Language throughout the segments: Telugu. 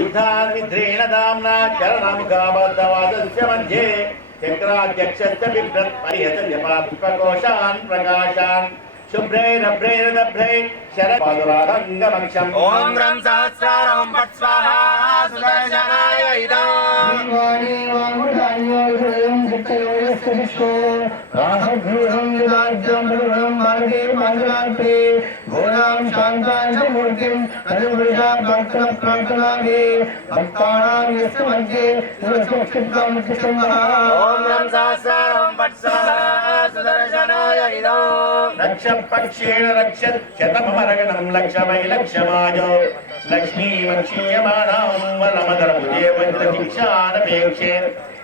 यूथान्विध्रेण दाम्ना चरणामुखाबद्धवादस्य चक्राध्यक्षश्च बिभ्रत् परिहत जपापुष्पकोशान् प्रकाशान् शुभ्रैरभ्रैरदभ्रै शरपादुराधङ्गमक्षम् ॐ रं सहस्रारं पट् स्वाहा सुदर्शनाय इदम् రాహగ్రీవం యుదాజ్యం బలివరం మార్గే మంజులాత్రి గోరాం శాంతాంత మూర్తిం తనుభృషా భక్తుల ప్రార్థనాగే. భక్తానాం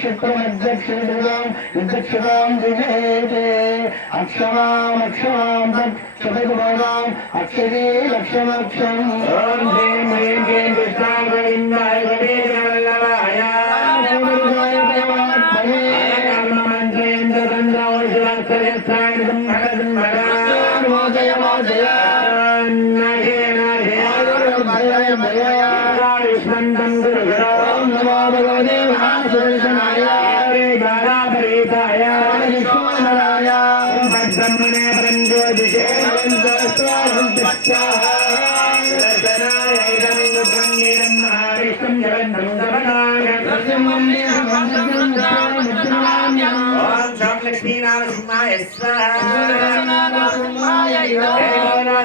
അക്ഷരമധ്യക്ഷരം യുദ്ധക്ഷരാം വിജയത്തെ അക്ഷരാം അക്ഷരാം തക്ഷതകുമാരാം അക്ഷരേ ലക്ഷലക്ഷം ഓം ഹ്രീം ഹ്രീം ഹ്രീം കൃഷ്ണാ ഗോവിന്ദായ ഗണേശായ ఓం శాం లక్ష్మీనారసింహాయ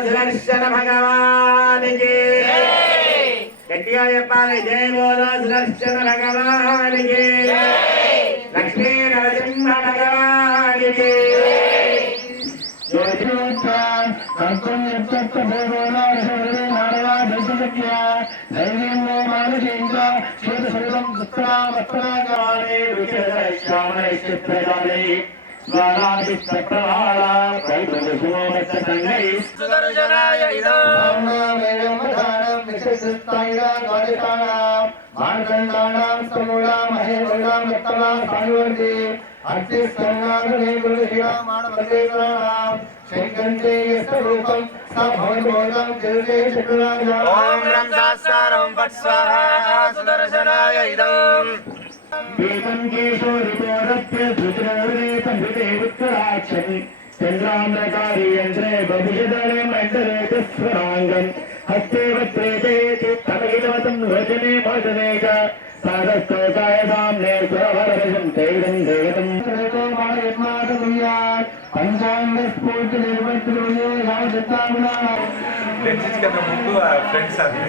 సుదర్శన భగవానికి గట్టిగా చెప్పాలి జయ బోలో సుదర్శన భగవానికి లక్ష్మీ శ్యామలే శ్యామలే చిత్రజాలే స్వరాభిష్టప్రవాళ వైభవ సంగై. సుదర్శనాయ ఇదం. మార్గండానాం సమూలా మహేంద్రాం రత్తనా సానువర్తి అర్చిస్కంగానే గురుశిరామాణవదేవరాణాం ఓం రం సహస్రారం పట్ స్వాహా సుదర్శనాయ ఇదం. ఏకం కేశోరిపోరప్య సంహితే ఉత్తరాక్షని. చంద్రాంధ్రకారి యంత్రే బహుశదరే మండలే తస్వరాంగం హస్తే వత్రేతేతి తమగిలవతం వచనే భోజనే చ. సాధస్తోకాయ సామ్నే సురవరసం తేగం దేవతం పంచాంగ స్ఫూర్తి నిర్వర్తులు ముందు ఫ్రెండ్స్ అది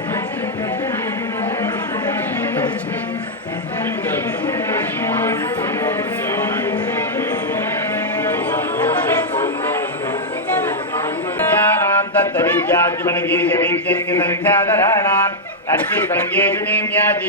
నేమ్యాది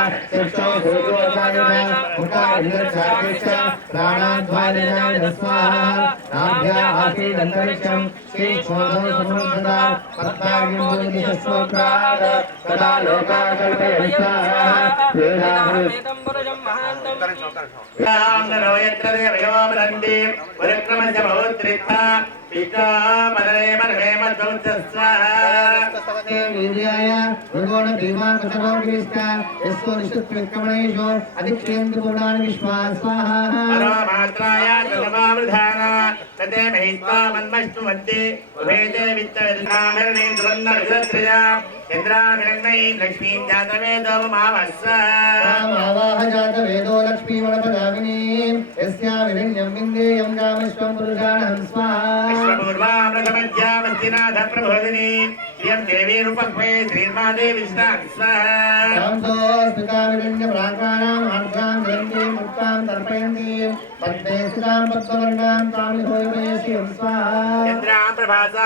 లక్ష్మీ పట్ స్వాహా సుదర్శనాయ ఇదం ప్రాణాధ్వానంతరిక్షం శ్రీ శోధన సమృద్ధ పద్మాగ్ని స్వప్రాద సదా లోకాకల్పయ వేదం పురుషం మహాంతం. యత్ర దేవయోమరండి పరమాత్రాయ కృతమావృధాన తదే మహిత్వా మన్మస్తు మధ్యే ఉభేదే విత్త విద్రామరణే సువర్ణ విదత్రయ చంద్రామిరణై లక్ష్మీం జాతవేదో మావస్వ. ఆవాహ జాత వేదో లక్ష్మీ వడపదామిని యస్యా విరణ్యం విందేయం గామశ్వం పురుషాణం స్వాహా. విశ్వపూర్వామృతమధ్యామస్తినాథ ప్రబోధిని. శ్రియం దేవీ రూపక్వే శ్రీమాదేవి స్వాహ. సంసోస్మితావిజన్య ప్రాకారాం పద్మే స్థితాం పద్మవర్ణాం తామి హోయమయసి స్వాహా చంద్రాం ప్రభాసా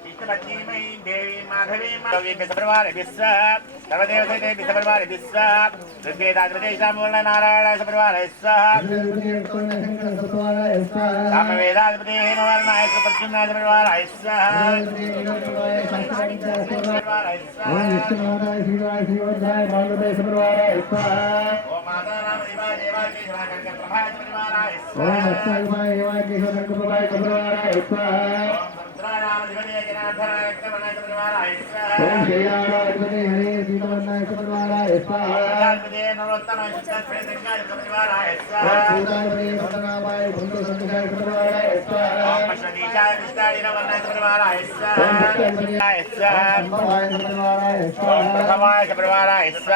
దేవీ వసూవరీ సదనే సత్యాయనేసి స్వాహా సముద్రవదే సావిత్రియ నో దేవి మధ్యకి ఓదరణేమ ఓదత్తిష్టత శృంగే శృంగే యజ్ఞే యజ్ఞే విభీషణి స్వాహ ఇంద్రపత్ని వ్యాపిని సరసివిహ వాయుపతి విలసేని మాధవీ మాధవీ బిసపరివార విశ్వ సర్వదేవతే బిసపరివార విశ్వ ఋగ్వేదాధిపతేషామూల నారాయణ సపరివార విశ్వ సామవేదాధిపతి హేమవర్ణాయ సుప్రచున్నాయ సపరివార విశ్వ సపరివార విశ్వ ఓ మాతా నామ దేవా దేవా కేశవ కనక ప్రభాయ సపరివార విశ్వ ఓం సంత్రానామ దివనే జనార్దన రక్తమనాయ సపరివార విశ్వ ఓం నరోత్తమ శుద్ధ ప్రేతంగాయ సపరివార విశ్వ ఓం పశ్వదీశాయ పరివారాయ వర్ణాయ సపరివార విశ్వ విశ్వ ఓం ప్రథమాయ సపరివార విశ్వ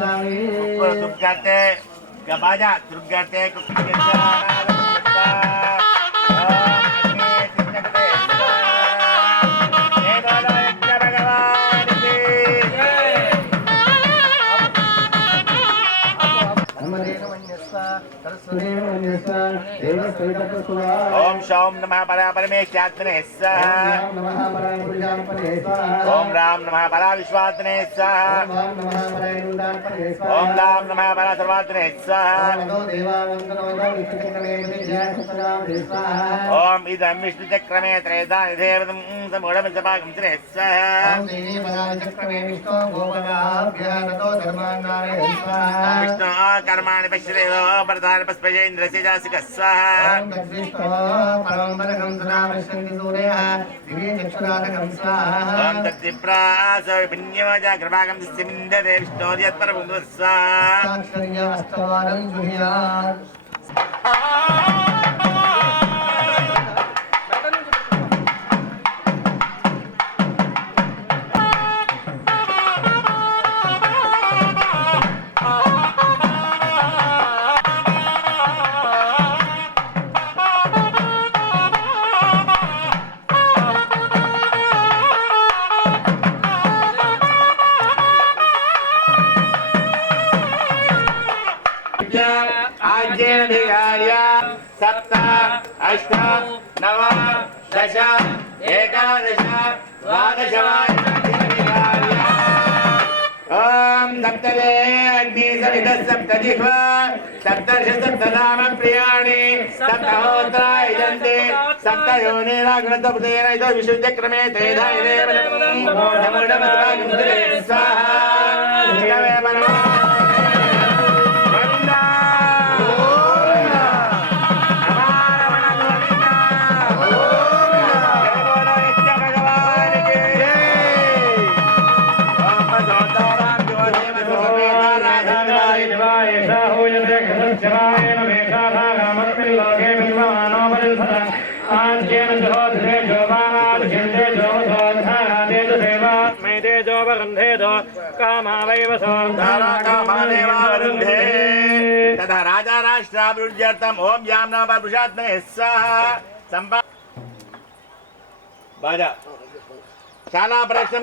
ఓం ప్రచండాయ సపరివార విశ్వ ఓం సుభద్రాయ సపరివార విశ్వ ఓం విజయాయ సపరివార విశ్వ ఓం విధాత్య సపరివార విశ్వ కిస్తా దుర్గతే గబాజా దుర్గతే ఓం శౌం నమ పరా పరమేశ్వరాత్మనే స్వాహ ఓం రామ్ నమ పరా విశ్వాత్మనే స్వాహ ఓం రామ్ నమ పరా సర్వాత్మనే స్వాహ ఓం ఇదం విష్ణు చక్రమే త్రేదా దేవతం సమూఢం సభాగం శ్రే స్వాహ విష్ణు కర్మాణి పశ్యదేవ ప్రధాన పస్పజేంద్రస్య జాసిక స్వాహ ఓం తద్విప్రాస सप्तदे अग्नि सवित सप्तजिह्व सप्तर्ष सप्तनाम प्रियाणि सप्तहोत्रा इदन्ते सप्तयोनिरागुणतपुतेन इदो विशुद्धक्रमे त्रेधा इदेव नमो नमो स्वाहा शिवमे नमः महाभिवृद्ध्यर्थम ओम याम नम पुरुषात्मने संपा बाजा। शाला परीक्षण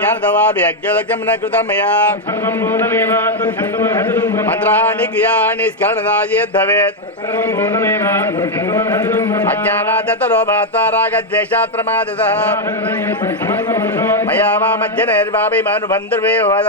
ज्ञातवाभ्यज्ञोदकं न कृतं मया मन्त्राणि क्रियाणि स्खलनदायेद्भवेत् अज्ञानादतरोभात्तारागद्वेषात् प्रमादितः मया वा मध्यनैर्वाभिमानुबन्धुर्वे वद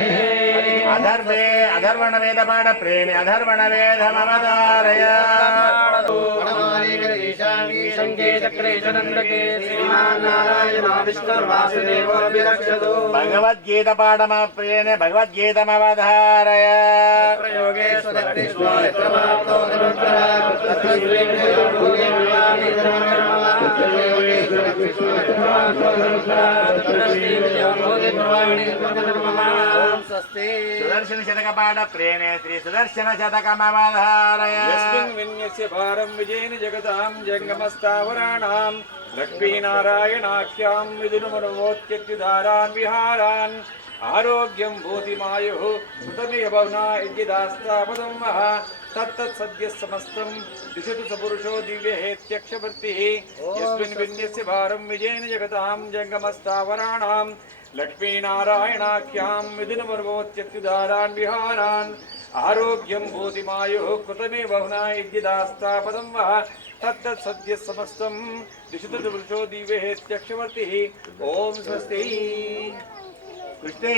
అధర్వణ వేద పాఠ ప్రేమి అధర్వణ వేదమవధారయ భగవద్గీత పాఠమ ప్రియనే భగవద్గీతమవధారయ సుదర్శన स्वस्ति। सुदर्शन शतकपाठप्रेणे श्रीसुदर्शनशतकमवधारय यस्मिन् विन्यस्य भारं विजयेन जगतां जङ्गमस्तावराणां लक्ष्मीनारायणाख्यां विदुनुमनुमोत्यत्युधारान् विहारान्। आरोग्यं भूतिमायुः सुतमियभवना इत्यदास्तापदं वः तत्तत् सद्यः समस्तं दिशतु सपुरुषो दिव्यहेत्यक्षवृत्तिः। यस्मिन् विन्यस्य भारं जगतां जङ्गमस्तावराणां लक्ष्मीनारायणाख्यां मिथुनमनुभवत्यत्युदारान् विहारान् आरोग्यं भूतिमायुः कृतमे बहुना यद्यदास्तापदं वः तत्तत् सद्यः समस्तं दिशतुवृषो दिवेत्यक्षवर्तिः ॐ स्वस्ति। कृष्णे।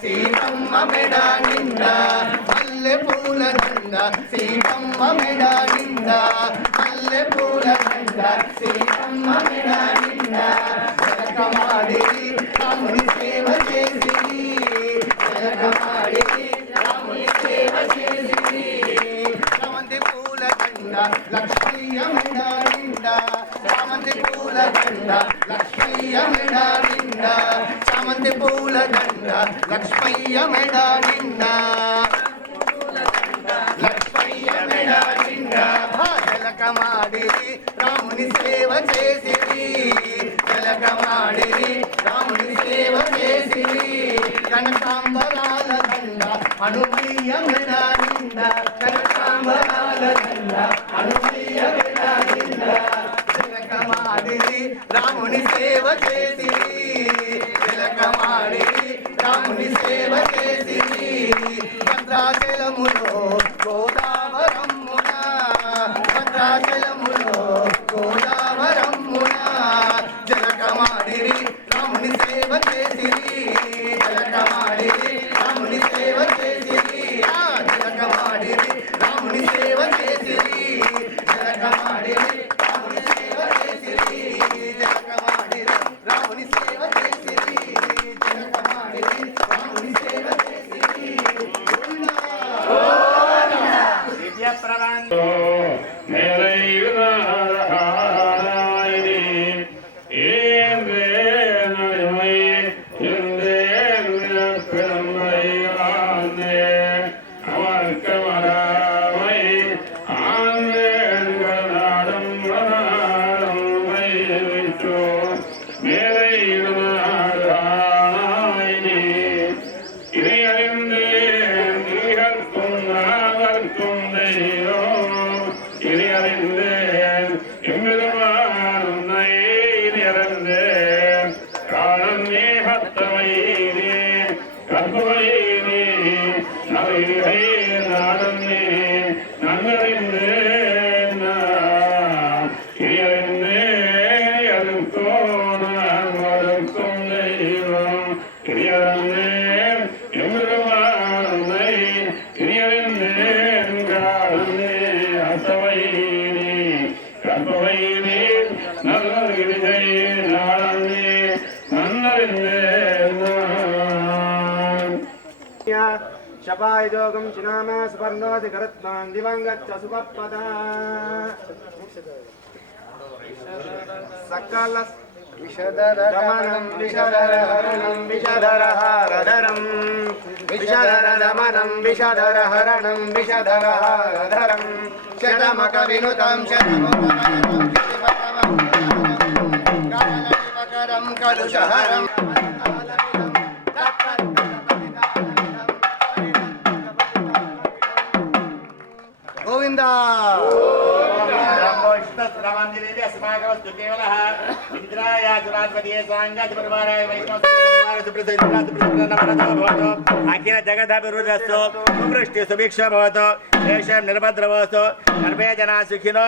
సీతమ్మ మెడ నిండ మల్లె పూల దండ సీతమ్మ మెడ నిండ మల్లె పూల దండ సీతమ్మ మెడ నిండ. జలకమాడి రాముని సేవ చేసి జలకమాడి రాముని సేవ చేసి. చామంతి పూల దండ లక్ష్మీయ మెడ నిండ చామంతి పూల దండ లక్ష్మీయ మెడ నిండ. చామంతి పూల దండ లక్ష్మయ్య మెడ నిండ. లక్ష్మయ్య మెడ నిండ. జలకమాడి రాముని సేవ చేసి జలకమాడి రాముని సేవ చేసి కనకాంబరాల దండ హనుమయ్య మెడ నిండ. శపాయుగం చినామ సుపర్ణోది కరత్మాన్ దివంగచ్చ సుపపద. సకల విషధరగమనం విషధరహరణం విషధరహారధరం. విషధరదమనం విషధరహరణం విషధరహారధరం. శతమక వినుతం శతముఖరం కలుషహరం गोविन्दा ब्रह्मविष्णुस्तुतमञ्जलेऽपि अस्माकमस्तुकेवलः इन्द्राय सुरात्पदये अखिल जगदभिरुदस्तु सुभिक्षा भवतु तेषां निर्भद्रवस्तु सर्वे जनाः सुखिनो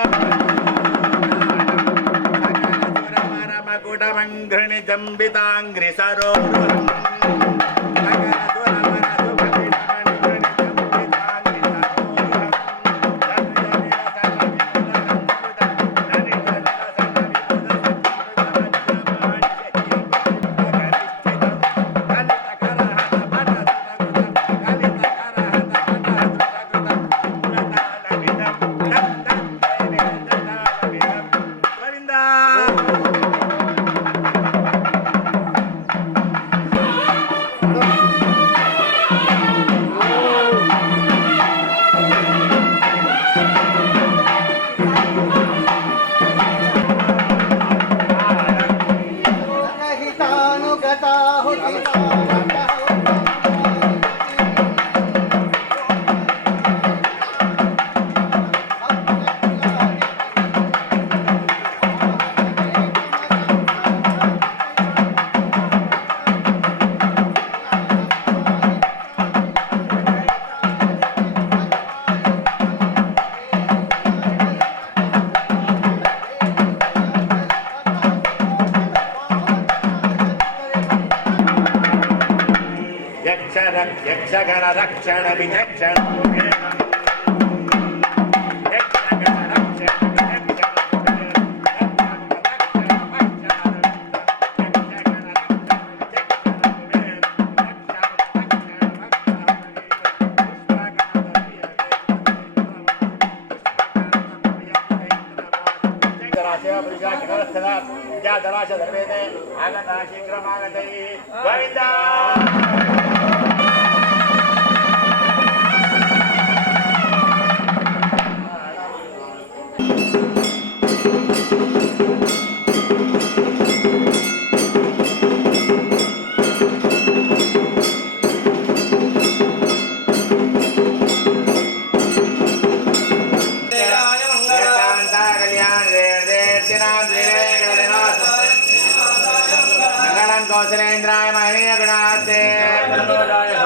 మంగళం కౌశలేంద్రాయ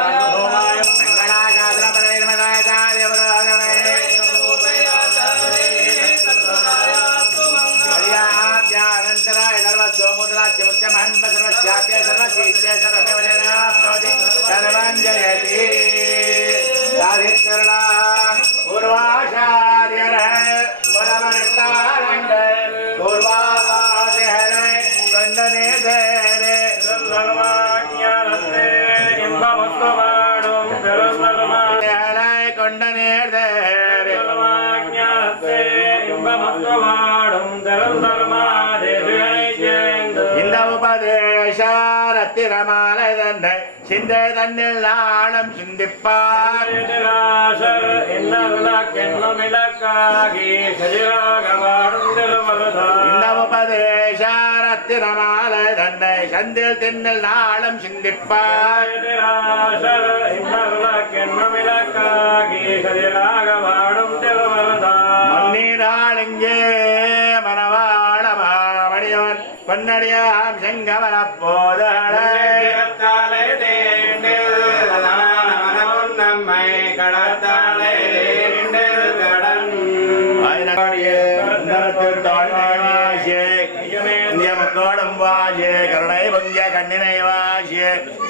சிந்த தன்னில் ஆழம் சிந்திப்பார். இந்த உபதேசாரத்தினமால தன்னை சந்தில் தின்னில் ஆழம் சிந்திப்பார். மண்ணீராளிங்கே மனவாழமா மணியவன் பொன்னடியாம் செங்கமன போதளை கண்ணினை வாசிய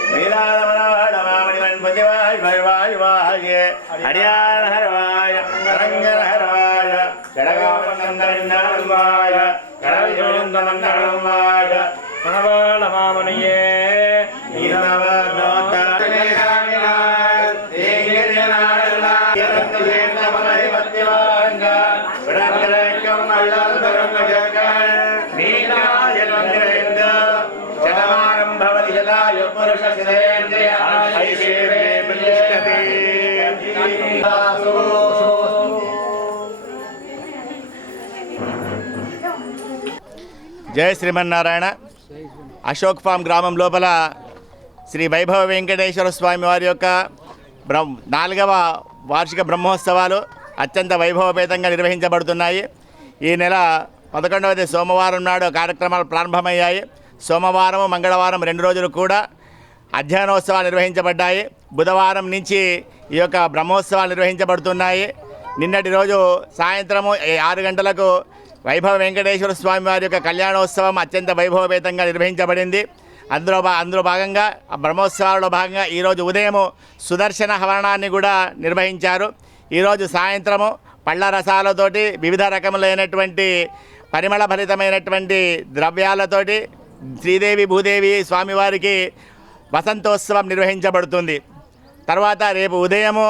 மீளாத மனவாட மாமணிவன் பதிவாய் வருவாய் வாகிய அடியார் ஹரவாய அரங்கர் జయ శ్రీమన్నారాయణ. అశోక్ ఫామ్ గ్రామం లోపల శ్రీ వైభవ వెంకటేశ్వర స్వామి వారి యొక్క బ్రహ్మ నాలుగవ వార్షిక బ్రహ్మోత్సవాలు అత్యంత వైభవపేతంగా నిర్వహించబడుతున్నాయి. ఈ నెల పదకొండవ తేదీ సోమవారం నాడు కార్యక్రమాలు ప్రారంభమయ్యాయి. సోమవారం మంగళవారం రెండు రోజులు కూడా అధ్యయనోత్సవాలు నిర్వహించబడ్డాయి. బుధవారం నుంచి ఈ యొక్క బ్రహ్మోత్సవాలు నిర్వహించబడుతున్నాయి. నిన్నటి రోజు సాయంత్రము ఆరు గంటలకు వైభవ వెంకటేశ్వర స్వామి వారి యొక్క కళ్యాణోత్సవం అత్యంత వైభవపేతంగా నిర్వహించబడింది. అందులో భా అందులో భాగంగా బ్రహ్మోత్సవాల్లో బ్రహ్మోత్సవాలలో భాగంగా ఈరోజు ఉదయం సుదర్శన హవనాన్ని కూడా నిర్వహించారు. ఈరోజు సాయంత్రము పళ్ళ రసాలతోటి వివిధ రకములైనటువంటి పరిమళ ఫలితమైనటువంటి ద్రవ్యాలతోటి శ్రీదేవి భూదేవి స్వామివారికి వసంతోత్సవం నిర్వహించబడుతుంది. తర్వాత రేపు ఉదయము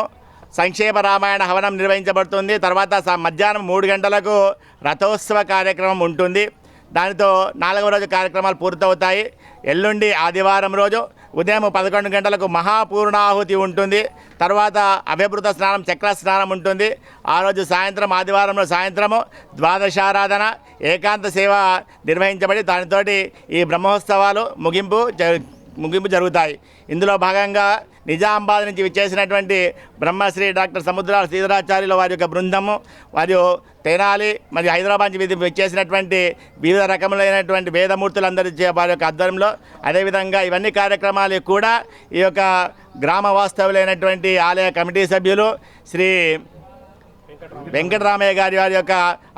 సంక్షేమ రామాయణ హవనం నిర్వహించబడుతుంది. తర్వాత స- మధ్యాహ్నం మూడు గంటలకు రథోత్సవ కార్యక్రమం ఉంటుంది. దానితో నాలుగవ రోజు కార్యక్రమాలు పూర్తవుతాయి. ఎల్లుండి ఆదివారం రోజు ఉదయం పదకొండు గంటలకు మహాపూర్ణాహుతి ఉంటుంది. తర్వాత అభివృత స్నానం చక్ర స్నానం ఉంటుంది. ఆ రోజు సాయంత్రం ఆదివారంలో సాయంత్రము ద్వాదశారాధన ఏకాంత సేవ నిర్వహించబడి దానితోటి ఈ బ్రహ్మోత్సవాలు ముగింపు జ- ముగింపు జరుగుతాయి. ఇందులో భాగంగా నిజామాబాద్ నుంచి విచ్చేసినటువంటి బ్రహ్మశ్రీ డాక్టర్ సముద్ర శ్రీధరాచార్యుల వారి యొక్క బృందము మరియు తెనాలి మరి హైదరాబాద్ నుంచి విధి- విచ్చేసినటువంటి వివిధ రకములైనటువంటి వేదమూర్తులందరి చే- వారి యొక్క ఆధ్వర్యంలో అదేవిధంగా ఇవన్నీ కార్యక్రమాలు కూడా ఈ యొక్క గ్రామ వాస్తవులైనటువంటి ఆలయ కమిటీ సభ్యులు శ్రీ వెంకటరామయ్య గారి వారి యొక్క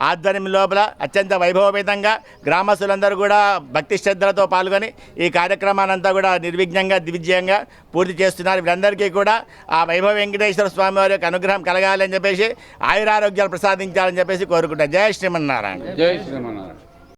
ఆధ్వర్యం లోపల అత్యంత వైభవపేతంగా గ్రామస్తులందరూ కూడా భక్తి శ్రద్ధలతో పాల్గొని ఈ కార్యక్రమాన్నంతా కూడా నిర్విఘ్నంగా దివిజయంగా పూర్తి చేస్తున్నారు. వీరందరికీ కూడా ఆ వైభవ వెంకటేశ్వర స్వామి వారి యొక్క అనుగ్రహం కలగాలని చెప్పేసి ఆయురారోగ్యాలు ప్రసాదించాలని చెప్పేసి కోరుకుంటారు జయ శ్రీమన్నారాయణ. జయ శ్రీమన్నారాయణ.